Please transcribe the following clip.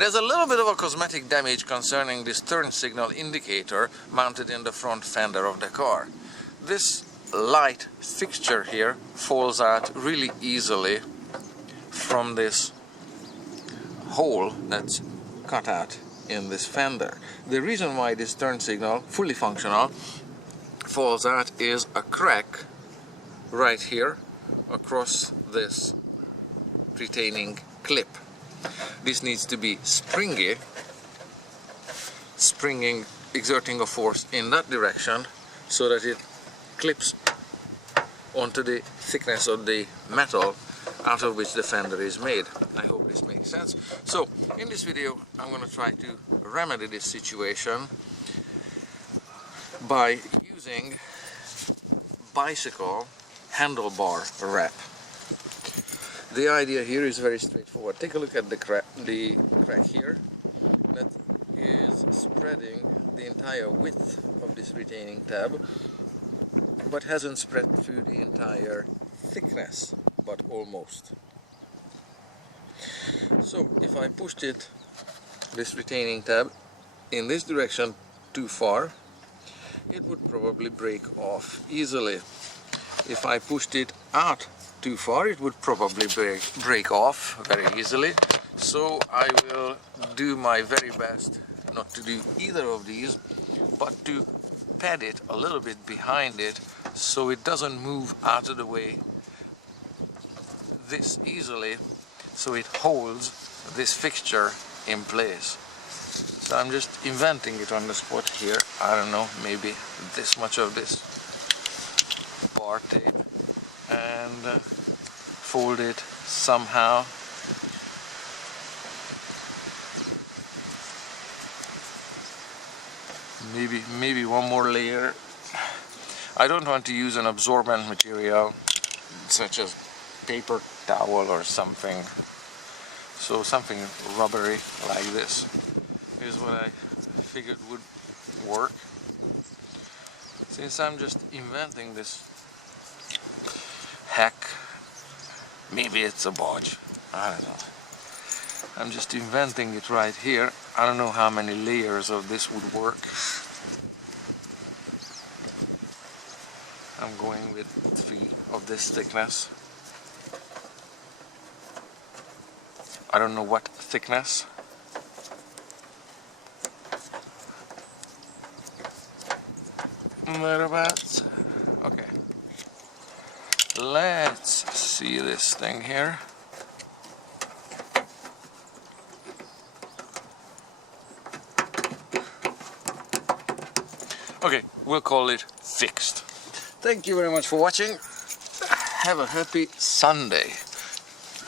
There's a little bit of a cosmetic damage concerning this turn signal indicator mounted in the front fender of the car. This light fixture here falls out really easily from this hole that's cut out in this fender. The reason why this turn signal, fully functional, falls out is a crack right here across this retaining clip. This needs to be springy, exerting a force in that direction so that it clips onto the thickness of the metal out of which the fender is made. I hope this makes sense. So in this video I'm going to try to remedy this situation by using bicycle handlebar wrap. The idea here is very straightforward. Take a look at the crack here that is spreading the entire width of this retaining tab, but hasn't spread through the entire thickness, but almost. So if I pushed this retaining tab in this direction too far, it would probably break off easily. If I pushed it out too far, it would probably break off very easily. So I will do my very best not to do either of these, but to pad it a little bit behind it so it doesn't move out of the way this easily, so it holds this fixture in place. So I'm just inventing it on the spot here. I don't know, maybe this much of this bar tape and fold it somehow. Maybe one more layer. I don't want to use an absorbent material such as paper towel or something. So something rubbery like this is what I figured would work. Since I'm just inventing this hack, maybe it's a Bodge, I don't know. I'm just inventing it right here. I don't know how many layers of this would work. I'm going with 3 of this thickness. I don't know what thickness. Thereabouts. Okay. Let's see this thing here. Okay, we'll call it fixed. Thank you very much for watching. Have a happy Sunday.